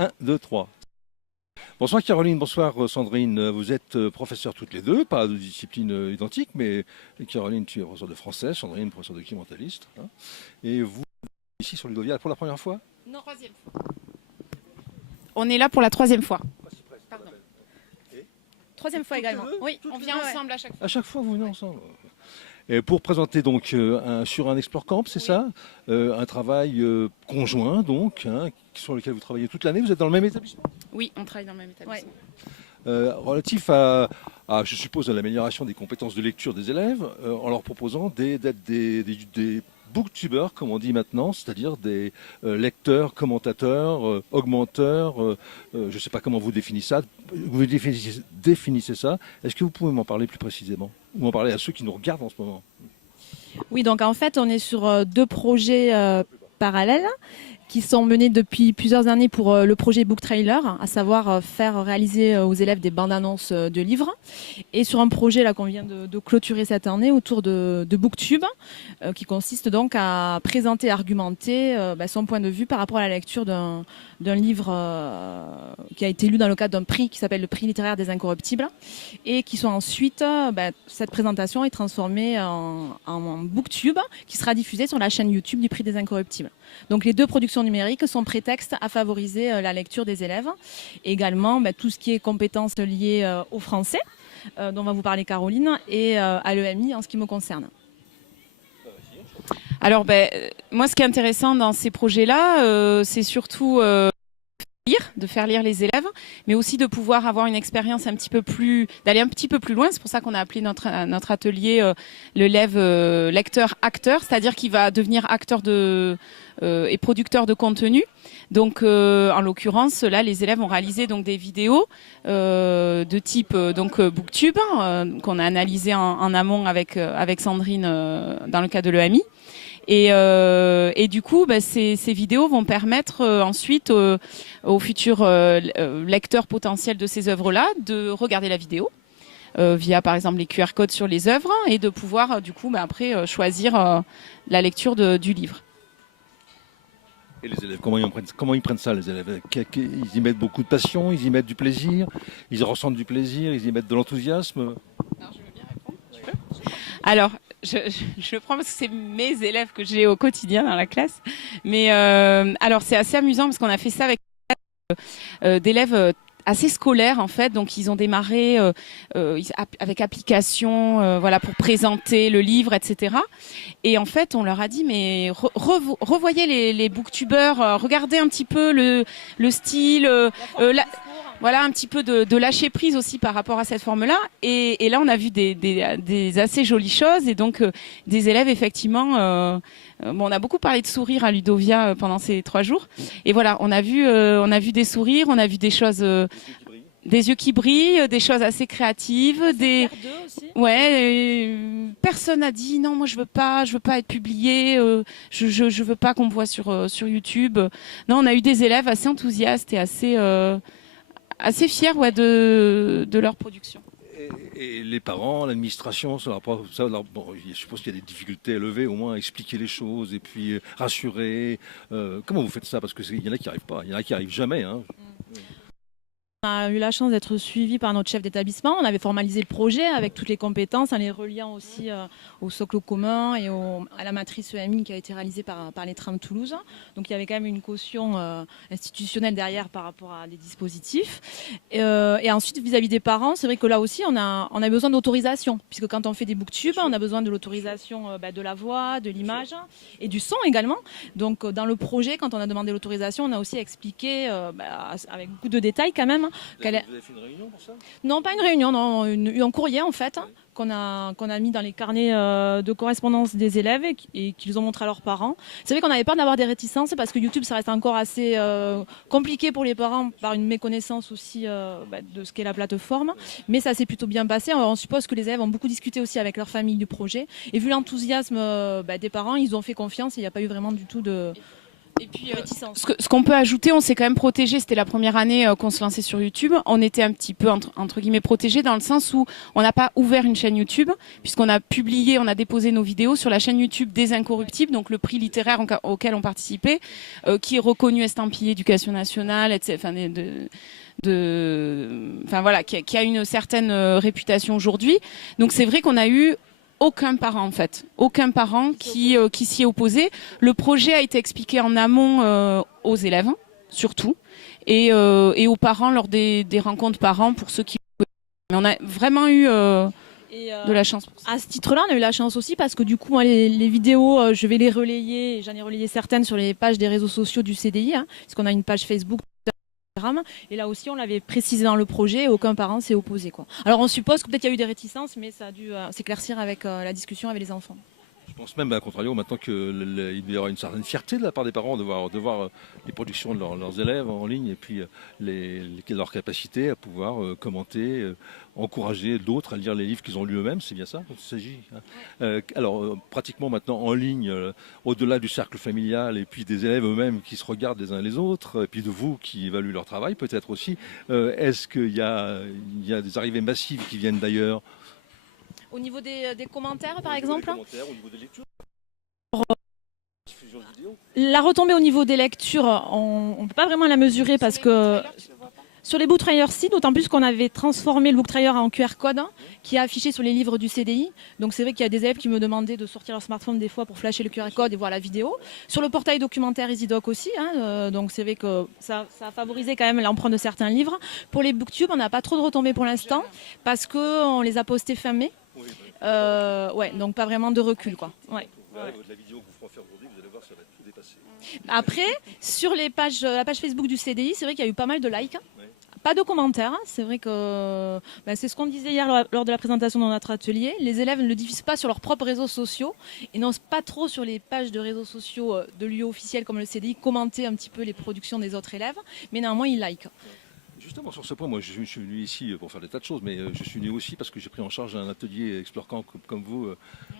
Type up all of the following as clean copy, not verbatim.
1, 2, 3. Bonsoir Caroline, bonsoir Sandrine. Vous êtes professeurs toutes les deux, pas de discipline identique, mais Caroline, tu es professeure de français, Sandrine, professeure de documentaliste. Hein. Et vous, ici sur Ludovia, pour la première fois? Non, troisième fois. On est là pour la troisième fois. Pardon. Troisième fois également. Oui, on vient ensemble à chaque fois. À chaque fois, vous venez ensemble. Et pour présenter donc sur un Explore Camp, c'est ça, un travail conjoint donc, hein, sur lequel vous travaillez toute l'année. Vous êtes dans le même établissement? Oui, on travaille dans le même établissement. Relatif à, je suppose, à l'amélioration des compétences de lecture des élèves, en leur proposant d'être des booktubers, comme on dit maintenant, c'est-à-dire des lecteurs, commentateurs, augmenteurs, je ne sais pas comment vous définissez ça. Vous définissez ça. Est-ce que vous pouvez m'en parler plus précisément? Ou m'en parler à ceux qui nous regardent en ce moment? Oui, donc en fait, on est sur deux projets parallèles qui sont menés depuis plusieurs années pour le projet Book Trailer, à savoir faire réaliser aux élèves des bandes annonces de livres, et sur un projet là qu'on vient de clôturer cette année autour de Booktube, qui consiste donc à présenter, argumenter son point de vue par rapport à la lecture d'un livre qui a été lu dans le cadre d'un prix qui s'appelle le prix littéraire des incorruptibles, et qui sont ensuite, cette présentation est transformée en Booktube qui sera diffusée sur la chaîne YouTube du prix des incorruptibles. Donc les deux productions numériques sont prétextes à favoriser la lecture des élèves. Et également tout ce qui est compétences liées au français, dont va vous parler Caroline, et à l'EMI en ce qui me concerne. Alors, moi, ce qui est intéressant dans ces projets-là, c'est surtout de faire lire les élèves, mais aussi de pouvoir avoir une expérience d'aller un petit peu plus loin. C'est pour ça qu'on a appelé notre atelier l'élève lecteur-acteur, c'est-à-dire qu'il va devenir acteur et producteur de contenu. Donc, en l'occurrence, là, les élèves ont réalisé donc des vidéos de type Booktube qu'on a analysé en amont avec Sandrine dans le cadre de l'EMI. Et du coup, ces vidéos vont permettre ensuite aux futurs lecteurs potentiels de ces œuvres-là de regarder la vidéo via, par exemple, les QR codes sur les œuvres et de pouvoir, du coup, après choisir la lecture du livre. Et les élèves, comment ils prennent ça, les élèves? Ils y mettent beaucoup de passion, ils y mettent du plaisir, ils ressentent du plaisir, ils y mettent de l'enthousiasme? Alors, je veux bien répondre. Tu peux? Alors, je prends parce que c'est mes élèves que j'ai au quotidien dans la classe. Mais alors, c'est assez amusant parce qu'on a fait ça avec d'élèves assez scolaires en fait. Donc, ils ont démarré avec application, voilà, pour présenter le livre, etc. Et en fait, on leur a dit, mais revoyez les booktubeurs, regardez un petit peu le style, voilà, un petit peu de lâcher prise aussi par rapport à cette forme-là. Et là, on a vu des assez jolies choses. Et donc, des élèves, effectivement... on a beaucoup parlé de sourire à Ludovia pendant ces 3 jours. Et voilà, on a vu des sourires, on a vu des choses... des yeux qui brillent, des choses assez créatives, personne n'a dit non, moi je veux pas être publié, je veux pas qu'on me voit sur YouTube. Non, on a eu des élèves assez enthousiastes et assez fiers de leur production. Et les parents, l'administration, je suppose qu'il y a des difficultés à lever, au moins à expliquer les choses et puis rassurer. Comment vous faites ça? Parce qu'il y en a qui n'arrivent pas, il y en a qui n'arrivent jamais. Hein. On a eu la chance d'être suivi par notre chef d'établissement. On avait formalisé le projet avec toutes les compétences en les reliant aussi au socle commun et à la matrice EMI qui a été réalisée par les Trams de Toulouse. Donc il y avait quand même une caution institutionnelle derrière par rapport à des dispositifs. Et ensuite, vis-à-vis des parents, c'est vrai que là aussi, on a besoin d'autorisation. Puisque quand on fait des booktubes, on a besoin de l'autorisation de la voix, de l'image et du son également. Donc dans le projet, quand on a demandé l'autorisation, on a aussi expliqué avec beaucoup de détails quand même. Vous avez fait une réunion pour ça? Non, pas une réunion, non, un courrier en fait, qu'on a mis dans les carnets de correspondance des élèves et qu'ils ont montré à leurs parents. C'est vrai qu'on avait peur d'avoir des réticences parce que YouTube, ça reste encore assez compliqué pour les parents par une méconnaissance aussi de ce qu'est la plateforme. Mais ça s'est plutôt bien passé. On suppose que les élèves ont beaucoup discuté aussi avec leur famille du projet. Et vu l'enthousiasme des parents, ils ont fait confiance et il n'y a pas eu vraiment du tout de Et puis, réticence. ce qu'on peut ajouter, on s'est quand même protégé. C'était la première année qu'on se lançait sur YouTube. On était un petit peu entre guillemets protégé dans le sens où on n'a pas ouvert une chaîne YouTube puisqu'on a publié, on a déposé nos vidéos sur la chaîne YouTube des Incorruptibles, donc le prix littéraire auquel on participait, qui est reconnu estampillé éducation nationale, etc. Enfin voilà, qui a une certaine réputation aujourd'hui. Donc c'est vrai qu'on a eu aucun parent en fait, aucun parent qui s'y est opposé. Le projet a été expliqué en amont aux élèves surtout et aux parents lors des rencontres parents pour ceux qui. Mais on a vraiment eu de la chance. À ce titre-là, on a eu la chance aussi parce que du coup, moi, les vidéos, je vais les relayer. Et j'en ai relayé certaines sur les pages des réseaux sociaux du CDI, puisqu'on a une page Facebook. Et là aussi, on l'avait précisé dans le projet, aucun parent s'est opposé, quoi. Alors on suppose que peut-être il y a eu des réticences, mais ça a dû s'éclaircir avec la discussion avec les enfants. Je pense même, à contrario, maintenant qu'il y aura une certaine fierté de la part des parents de voir les productions de leurs élèves en ligne et puis leur capacité à pouvoir commenter, encourager d'autres à lire les livres qu'ils ont lus eux-mêmes. C'est bien ça dont il s'agit. Alors, pratiquement maintenant en ligne, au-delà du cercle familial et puis des élèves eux-mêmes qui se regardent les uns les autres, et puis de vous qui évaluez leur travail peut-être aussi, est-ce qu'il y a des arrivées massives qui viennent d'ailleurs? Au niveau des commentaires, par exemple, au niveau des lectures. la retombée au niveau des lectures, on ne peut pas vraiment la mesurer parce que sur les book trailers, si, d'autant plus qu'on avait transformé le book trailer en QR code qui est affiché sur les livres du CDI. Donc c'est vrai qu'il y a des élèves qui me demandaient de sortir leur smartphone des fois pour flasher le QR code et voir la vidéo. Sur le portail documentaire EasyDoc aussi, donc c'est vrai que ça a favorisé quand même l'emprunt de certains livres. Pour les booktubes, on n'a pas trop de retombées pour l'instant parce qu'on les a postés fin mai. Ouais, donc pas vraiment de recul, quoi. Ouais. La vidéo que vous ferez faire aujourd'hui, vous allez voir, ça va tout dépasser. Après, sur la page Facebook du CDI, c'est vrai qu'il y a eu pas mal de likes. Pas de commentaires, c'est vrai que c'est ce qu'on disait hier lors de la présentation de notre atelier. Les élèves ne le diffusent pas sur leurs propres réseaux sociaux et n'osent pas trop sur les pages de réseaux sociaux de lieux officiels comme le CDI commenter un petit peu les productions des autres élèves, mais néanmoins ils likent. Justement, sur ce point, moi je suis venu ici pour faire des tas de choses, mais je suis venu aussi parce que j'ai pris en charge un atelier Explore Camp comme vous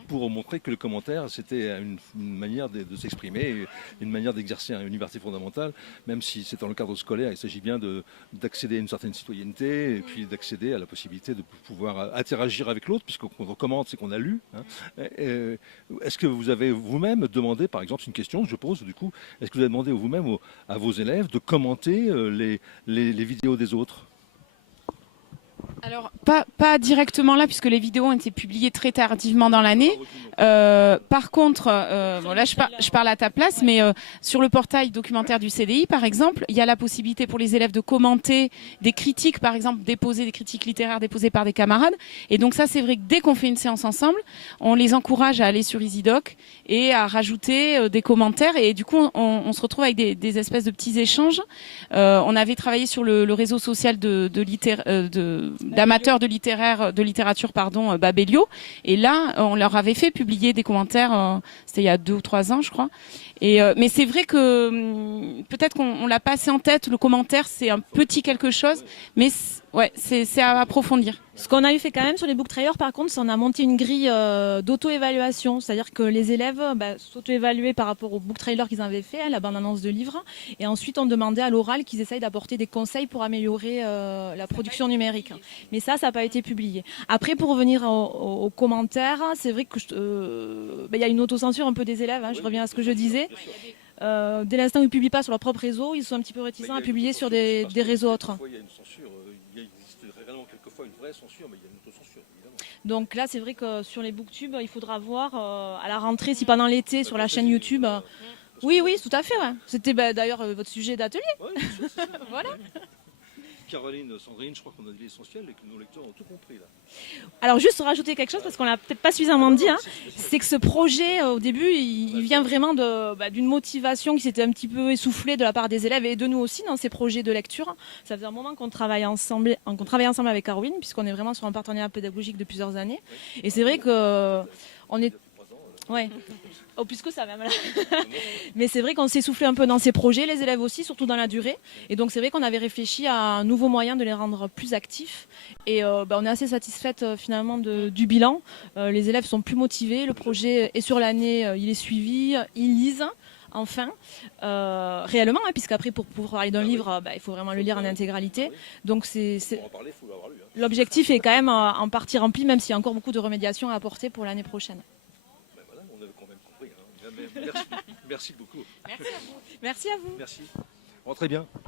pour montrer que le commentaire c'était une manière de s'exprimer, une manière d'exercer une liberté fondamentale, même si c'est dans le cadre scolaire, il s'agit bien d'accéder à une certaine citoyenneté et puis d'accéder à la possibilité de pouvoir interagir avec l'autre, puisqu'on commente, c'est qu'on a lu. Est-ce que vous avez vous-même demandé, par exemple, c'est une question que je pose du coup, est-ce que vous avez demandé vous-même à vos élèves de commenter les vidéos des autres? Alors, pas directement là, puisque les vidéos ont été publiées très tardivement dans l'année. Par contre, bon, là, je parle à ta place, mais sur le portail documentaire du CDI, par exemple, il y a la possibilité pour les élèves de commenter des critiques, par exemple, des critiques littéraires déposées par des camarades. Et donc ça, c'est vrai que dès qu'on fait une séance ensemble, on les encourage à aller sur EasyDoc et à rajouter des commentaires. Et du coup, on se retrouve avec des espèces de petits échanges. On avait travaillé sur le réseau social d'amateurs de littérature, Babelio. Et là, on leur avait fait publier des commentaires, c'était il y a 2 ou 3 ans, je crois. Mais c'est vrai que peut-être qu'on l'a pas assez en tête. Le commentaire, c'est un petit quelque chose, mais c'est à approfondir. Ce qu'on a eu fait quand même sur les book trailers, par contre, c'est qu'on a monté une grille d'auto-évaluation. C'est-à-dire que les élèves s'auto-évaluaient par rapport au book trailer qu'ils avaient fait, la bande-annonce de livres. Et ensuite, on demandait à l'oral qu'ils essayent d'apporter des conseils pour améliorer la production numérique. Mais ça n'a pas été publié. Après, pour revenir aux commentaires, c'est vrai que y a une autocensure un peu des élèves. Je reviens à ce que je disais. Dès l'instant où ils ne publient pas sur leur propre réseau, ils sont un petit peu réticents à publier sur des réseaux autres. Il y a une censure, il existe réellement quelquefois une vraie censure, mais il y a une autocensure, évidemment. Donc là, c'est vrai que sur les booktubes, il faudra voir à la rentrée, si pendant l'été, sur la chaîne YouTube. Oui, tout à fait. Ouais. C'était d'ailleurs votre sujet d'atelier. Ouais, voilà. Caroline, Sandrine, je crois qu'on a dit l'essentiel et que nos lecteurs ont tout compris là. Alors juste rajouter quelque chose parce qu'on l'a peut-être pas suffisamment dit, c'est que ce projet au début il vient vraiment d'une motivation qui s'était un petit peu essoufflée de la part des élèves et de nous aussi dans ces projets de lecture. Ça faisait un moment qu'on travaille ensemble avec Caroline puisqu'on est vraiment sur un partenariat pédagogique de plusieurs années. Et c'est vrai que on est... Ouais. Oh, plus que ça même. Mais c'est vrai qu'on s'essoufflait un peu dans ces projets, les élèves aussi, surtout dans la durée. Et donc c'est vrai qu'on avait réfléchi à un nouveau moyen de les rendre plus actifs. Et on est assez satisfaite finalement du bilan. Les élèves sont plus motivés, le projet est sur l'année, il est suivi, ils lisent. enfin, réellement, hein, puisqu'après pour pouvoir parler d'un livre, il faut vraiment le lire en intégralité. Donc Pour en parler, il faut l'avoir lu. Hein. l'objectif est quand même en partie rempli, même s'il y a encore beaucoup de remédiations à apporter pour l'année prochaine. Ben voilà, on a quand même compris. Hein. Merci beaucoup. Merci à vous. Merci à vous. Merci. Rentrez bien.